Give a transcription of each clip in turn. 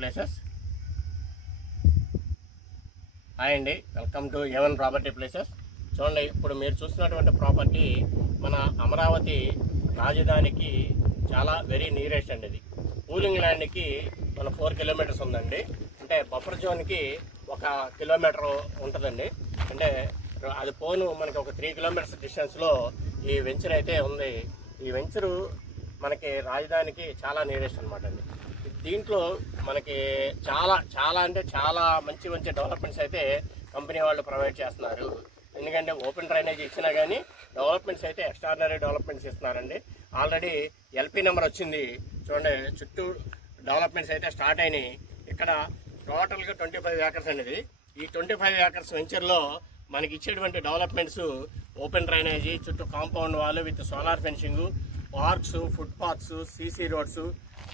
Places. Hi అండి, welcome to A1 property places. చూడండి, ఇప్పుడు మీరు చూస్తున్నటువంటి ప్రాపర్టీ మన అమరావతి రాజధానికి చాలా వెరీ నియరెస్ట్ అండి. ఇది కూలింగ్ ల్యాండ్కి మన 4 కిలోమీటర్స్ ఉందండి. అంటే బఫర్ జోన్కి 1 కిలోమీటర్ ఉంటుందండి. అంటే అది పోను మనకి ఒక 3 కిలోమీటర్స్ డిస్టెన్స్లో ఈ వెంచర్ అయితే ఉంది. ఈ వెంచరు మనకి రాజధానికి చాలా నియరెస్ట్ అనమాట అండి. దీంట్లో మనకి చాలా అంటే చాలా మంచి డెవలప్మెంట్స్ అయితే కంపెనీ వాళ్ళు ప్రొవైడ్ చేస్తున్నారు. ఎందుకంటే ఓపెన్ డ్రైనేజ్ ఇచ్చినా కానీ డెవలప్మెంట్స్ అయితే ఎక్స్ట్రాడినరీ డెవలప్మెంట్స్ ఇస్తున్నారండి. ఆల్రెడీ ఎల్పీ నెంబర్ వచ్చింది. చూడండి, చుట్టూ డెవలప్మెంట్స్ అయితే స్టార్ట్ అయినాయి. ఇక్కడ టోటల్గా 25 ఏకర్స్ అనేది. ఈ 25 ఏకర్స్ వెంచర్లో మనకి ఇచ్చేటువంటి డెవలప్మెంట్స్ ఓపెన్ డ్రైనేజీ, చుట్టూ compound wall with solar fencing, parks, foot paths, CC roads,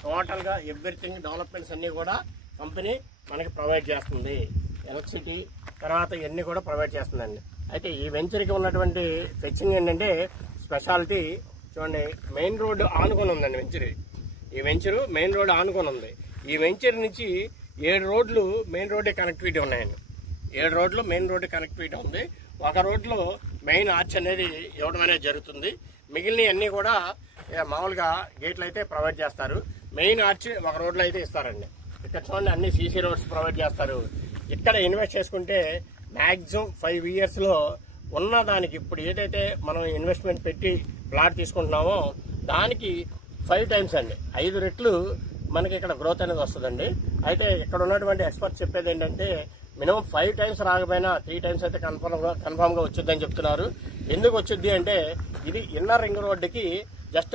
టోటల్గా ఎవ్రీథింగ్ డెవలప్మెంట్స్ అన్నీ కూడా కంపెనీ మనకి ప్రొవైడ్ చేస్తుంది. ఎలక్ట్రిసిటీ తర్వాత ఇవన్నీ కూడా ప్రొవైడ్ చేస్తుందండి. అయితే ఈ వెంచర్కి ఉన్నటువంటి ఫెచ్చింగ్ ఏంటంటే స్పెషాలిటీ. చూడండి, మెయిన్ రోడ్డు ఆనుకొని ఉందండి వెంచర్. ఈ వెంచరు మెయిన్ రోడ్డు ఆనుకొని ఉంది. ఈ వెంచర్ నుంచి 7 రోడ్లు మెయిన్ రోడ్డే కనెక్టివిటీ ఉన్నాయండి. 7 రోడ్లు మెయిన్ రోడ్డు కనెక్టివిటీ ఉంది. ఒక రోడ్లో మెయిన్ ఆర్చ్ అనేది ఇవ్వడం అనేది జరుగుతుంది. మిగిలిన అన్నీ కూడా మామూలుగా గేట్లు అయితే ప్రొవైడ్ చేస్తారు. మెయిన్ ఆర్చ్ ఒక రోడ్లో అయితే ఇస్తారండి. ఇక్కడ చూడండి, అన్ని సీసీ రోడ్స్ ప్రొవైడ్ చేస్తారు. ఇక్కడ ఇన్వెస్ట్ చేసుకుంటే మ్యాక్సిమం 5 ఇయర్స్లో ఉన్న దానికి ఇప్పుడు ఏదైతే మనం ఇన్వెస్ట్మెంట్ పెట్టి ప్లాట్ తీసుకుంటున్నామో దానికి 5 టైమ్స్ అండి, 5 రెట్లు మనకి ఇక్కడ గ్రోత్ అనేది వస్తుందండి. అయితే ఇక్కడ ఉన్నటువంటి ఎక్స్పర్ట్స్ చెప్పేది ఏంటంటే మినిమం 5 టైమ్స్ రాకపోయినా 3 టైమ్స్ అయితే కన్ఫామ్గా వచ్చిందని చెప్తున్నారు. ఎందుకు వచ్చింది అంటే ఇది ఇన్నర్ రింగ్ రోడ్డుకి జస్ట్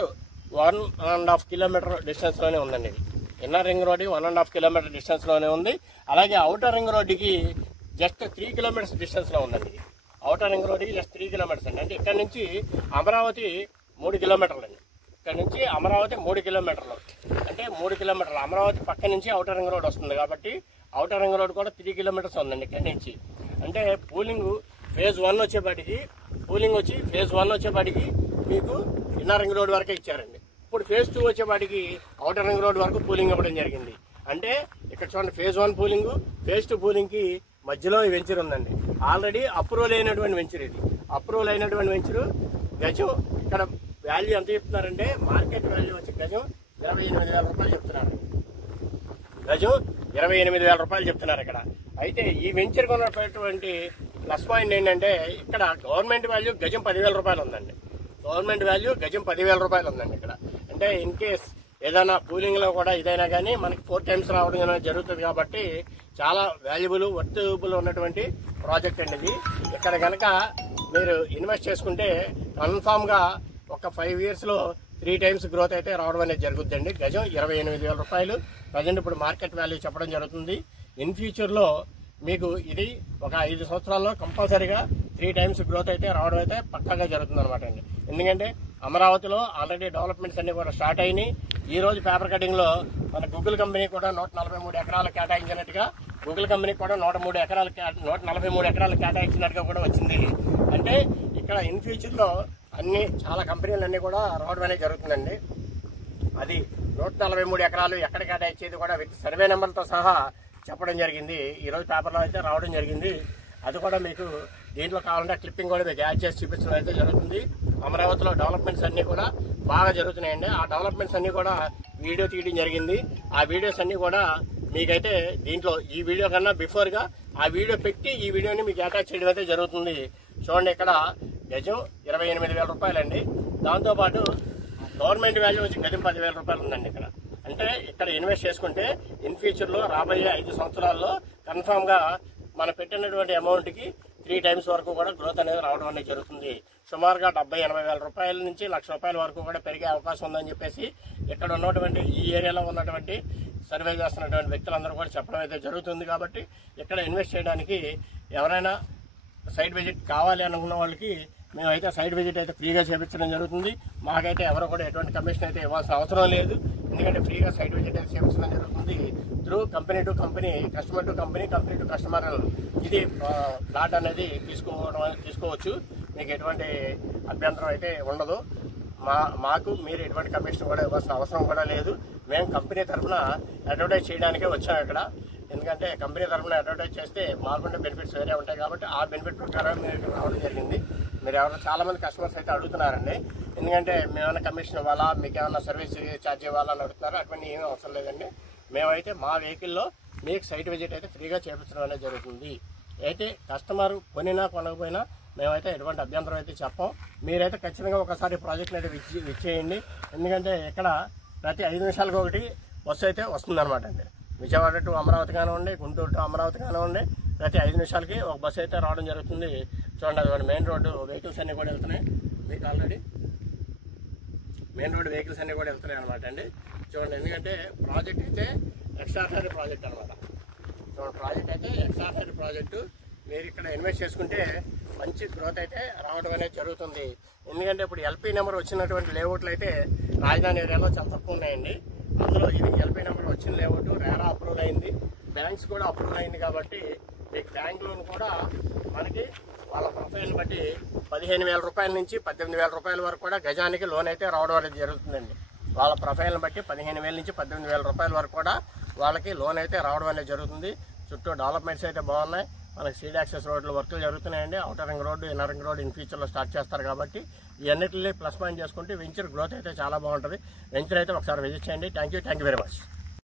1.5 కిలోమీటర్ డిస్టెన్స్లోనే ఉందండి. ఇది ఇన్నర్ రింగ్ రోడ్డుకి 1.5 కిలోమీటర్ డిస్టెన్స్లోనే ఉంది. అలాగే అవుటర్ రింగ్ రోడ్డుకి జస్ట్ 3 కిలోమీటర్స్ డిస్టెన్స్లో ఉందండి. అవుటర్ రింగ్ రోడ్డుకి జస్ట్ 3 కిలోమీటర్స్ అండి. అంటే ఇక్కడ నుంచి అమరావతి 3 కిలోమీటర్లు అండి. ఇక్కడ నుంచి అమరావతి 3 కిలోమీటర్లు, అంటే 3 కిలోమీటర్లు అమరావతి పక్క నుంచి అవుటర్ రింగ్ రోడ్ వస్తుంది. కాబట్టి అవుటర్ రింగ్ రోడ్ కూడా 3 కిలోమీటర్స్ ఉందండి ఇక్కడ నుంచి. అంటే పూలింగ్ ఫేజ్ 1 వచ్చేపాటికి మీకు ఇన్నర్ రింగ్ రోడ్ వరకే ఇచ్చారండి. ఇప్పుడు ఫేజ్ 2 వచ్చేపాటికి అవుటర్ రింగ్ రోడ్ వరకు పూలింగ్ ఇవ్వడం జరిగింది. అంటే ఇక్కడ చూడండి, ఫేజ్ 1 పూలింగ్, ఫేజ్ 2 పూలింగ్కి మధ్యలో ఈ వెంచర్ ఉందండి. ఆల్రెడీ అప్రూవల్ అయినటువంటి వెంచర్. ఇది అప్రూవల్ అయినటువంటి వెంచరు. గజం ఇక్కడ వాల్యూ ఎంత చెప్తున్నారంటే మార్కెట్ వాల్యూ వచ్చి గజం 28,000 రూపాయలు చెప్తున్నారు. గజం 28,000 రూపాయలు చెప్తున్నారు ఇక్కడ. అయితే ఈ వెంచర్కి ఉన్నటువంటి ప్లస్ పాయింట్ ఏంటంటే ఇక్కడ గవర్నమెంట్ వాల్యూ గజం 10,000 రూపాయలు ఉందండి. గవర్నమెంట్ వాల్యూ గజం 10,000 రూపాయలు ఉందండి ఇక్కడ. అంటే ఇన్ కేస్ ఏదైనా కూలింగ్లో కూడా ఇదైనా కానీ మనకి 4 టైమ్స్ రావడం జరుగుతుంది. కాబట్టి చాలా వాల్యుబుల్ వర్తబుల్ ఉన్నటువంటి ప్రాజెక్ట్ అండి ఇది. ఇక్కడ కనుక మీరు ఇన్వెస్ట్ చేసుకుంటే కన్ఫామ్గా ఒక 5 ఇయర్స్లో 3 టైమ్స్ గ్రోత్ అయితే రావడం అనేది జరుగుతుందండి. గజం 28,000 రూపాయలు ప్రజెంట్ ఇప్పుడు మార్కెట్ వాల్యూ చెప్పడం జరుగుతుంది. ఇన్ ఫ్యూచర్లో మీకు ఇది ఒక 5 సంవత్సరాల్లో కంపల్సరీగా 3 టైమ్స్ గ్రోత్ అయితే రావడం అయితే పక్కాగా జరుగుతుంది అనమాట అండి. ఎందుకంటే అమరావతిలో ఆల్రెడీ డెవలప్మెంట్స్ అన్ని కూడా స్టార్ట్ అయినాయి. ఈ రోజు పేపర్ కటింగ్లో మన గూగుల్ కంపెనీ కూడా 143 ఎకరాలు కేటాయించినట్టుగా, గూగుల్ కంపెనీ కూడా 143 ఎకరాలు కేటాయించినట్టుగా కూడా వచ్చింది. అంటే ఇక్కడ ఇన్ ఫ్యూచర్లో చాలా కంపెనీలు అన్నీ కూడా రావడం అనేది జరుగుతుందండి. అది 143 ఎకరాలు ఎక్కడ కేటాయించేది కూడా విత్ సర్వే నెంబర్తో సహా చెప్పడం జరిగింది. ఈరోజు పేపర్లో అయితే రావడం జరిగింది. అది కూడా మీకు దీంట్లో కావాలంటే క్లిప్పింగ్ కూడా మీకు యాడ్ చేసి చూపించడం అయితే జరుగుతుంది. అమరావతిలో డెవలప్మెంట్స్ అన్నీ కూడా బాగా జరుగుతున్నాయండి. ఆ డెవలప్మెంట్స్ అన్నీ కూడా వీడియో తీయడం జరిగింది. ఆ వీడియోస్ అన్నీ కూడా మీకైతే దీంట్లో ఈ వీడియో కన్నా బిఫోర్గా ఆ వీడియో పెట్టి ఈ వీడియోని మీకు అటాచ్ చేయడం అయితే జరుగుతుంది. చూడండి, ఇక్కడ గజం 28,000 రూపాయలండి. దాంతోపాటు గవర్నమెంట్ వాల్యూ వచ్చి గజం 10,000 రూపాయలు ఉందండి ఇక్కడ. అంటే ఇక్కడ ఇన్వెస్ట్ చేసుకుంటే ఇన్ ఫ్యూచర్లో రాబోయే 5 సంవత్సరాల్లో కన్ఫామ్గా మనం పెట్టినటువంటి అమౌంట్కి 3 టైమ్స్ వరకు కూడా గ్రోత్ అనేది రావడం అనేది జరుగుతుంది. సుమారుగా 70,000-80,000 రూపాయల నుంచి 1,00,000 రూపాయల వరకు కూడా పెరిగే అవకాశం ఉందని చెప్పేసి ఇక్కడ ఉన్నటువంటి ఈ ఏరియాలో ఉన్నటువంటి సర్వే చేస్తున్నటువంటి వ్యక్తులందరూ కూడా చెప్పడం అయితే జరుగుతుంది. కాబట్టి ఇక్కడ ఇన్వెస్ట్ చేయడానికి ఎవరైనా సైట్ విజిట్ కావాలి అనుకున్న వాళ్ళకి మేమైతే సైట్ విజిట్ అయితే ఫ్రీగా చేయించడం జరుగుతుంది. మాకైతే ఎవరు కూడా ఎటువంటి కమిషన్ అయితే ఇవ్వాల్సిన అవసరం లేదు. ఎందుకంటే ఫ్రీగా సైట్ విజిట్ అయితే చేయించడం జరుగుతుంది. Through company to company, customer to company, company to customer ఇది ప్లాట్ అనేది తీసుకోవచ్చు. మీకు ఎటువంటి అభ్యంతరం అయితే ఉండదు. మాకు మీరు ఎటువంటి కమిషన్ కూడా ఇవ్వాల్సిన అవసరం కూడా లేదు. మేము కంపెనీ తరఫున అడ్వర్టైజ్ చేయడానికే వచ్చాం ఇక్కడ. ఎందుకంటే కంపెనీ తరఫున అడ్వర్టైజ్ చేస్తే మాకుండే బెనిఫిట్స్ వేరే ఉంటాయి కాబట్టి ఆ బెనిఫిట్ ప్రకారం మీరు రావడం జరిగింది. మీరు ఎవరైనా చాలా మంది కస్టమర్స్ అయితే అడుగుతున్నారండి, ఎందుకంటే మేమైనా కమిషన్ ఇవ్వాలా, మీకు ఏమైనా సర్వీస్ ఛార్జ్ ఇవ్వాలా అని అడుగుతున్నారు. అటువంటి ఏమీ అవసరం లేదండి. మేమైతే మా వెహికల్లో మీకు సైట్ విజిట్ అయితే ఫ్రీగా చేయించడం అనేది జరుగుతుంది. అయితే కస్టమర్ కొనినా కొనకపోయినా మేమైతే ఎటువంటి అభ్యంతరం అయితే చెప్పాం. మీరైతే ఖచ్చితంగా ఒకసారి ప్రాజెక్ట్ని అయితే విచ్చేయండి. ఎందుకంటే ఇక్కడ ప్రతి 5 నిమిషాలకు ఒకటి బస్సు అయితే వస్తుందన్నమాట అండి. విజయవాడ టు అమరావతి కానివ్వండి, గుంటూరు టు అమరావతి కానివ్వండి, ప్రతి 5 నిమిషాలకి ఒక బస్సు అయితే రావడం జరుగుతుంది. చూడండి, అది మెయిన్ రోడ్డు వెహికల్స్ అన్నీ కూడా వెళ్తున్నాయి. మీకు ఆల్రెడీ మెయిన్ రోడ్డు వెహికల్స్ అన్నీ కూడా వెళ్తున్నాయి అనమాట అండి. చూడండి, ఎందుకంటే ప్రాజెక్ట్ అయితే ఎక్స్ట్రాడినరీ ప్రాజెక్ట్ అనమాట. చూడండి, ప్రాజెక్ట్ అయితే ఎక్స్ట్రాడినరీ ప్రాజెక్టు. మీరు ఇక్కడ ఇన్వెస్ట్ చేసుకుంటే మంచి గ్రోత్ అయితే రావడం అనేది జరుగుతుంది. ఎందుకంటే ఇప్పుడు ఎల్పీ నెంబర్ వచ్చినటువంటి లేఅవుట్లు అయితే రాజధాని ఏరియాలో చాలా తక్కువ ఉన్నాయండి. అందులో ఇది ఎల్పీ నెంబర్ వచ్చిన లేఅవుట్ రేరా అప్రూవల్ అయింది, బ్యాంక్స్ కూడా అప్రూవల్ అయింది. కాబట్టి మీకు బ్యాంక్ లోన్ కూడా మనకి వాళ్ళ ప్రొఫైల్ని బట్టి 15,000 రూపాయల నుంచి 18,000 రూపాయల వరకు కూడా గజానికి లోన్ అయితే రావడం అనేది జరుగుతుందండి. వాళ్ళ ప్రొఫైల్ని బట్టి 15,000 నుంచి 18,000 రూపాయల వరకు కూడా వాళ్ళకి లోన్ అయితే రావడం అనేది జరుగుతుంది. చుట్టూ డెవలప్మెంట్స్ అయితే బాగున్నాయి. మనకి సీడ్ యాక్సెస్ రోడ్లు వర్క్లు జరుగుతున్నాయండి. Outer ring road, inner ring road in ఫ్యూచర్లో స్టార్ట్ చేస్తారు. కాబట్టి ఇవన్నిటిని ప్లస్ పాయింట్ చేసుకుంటే వెంచర్ గ్రోత్ అయితే చాలా బాగుంటుంది. వెంచర్ అయితే ఒకసారి విజిట్ చేయండి. Thank you very much.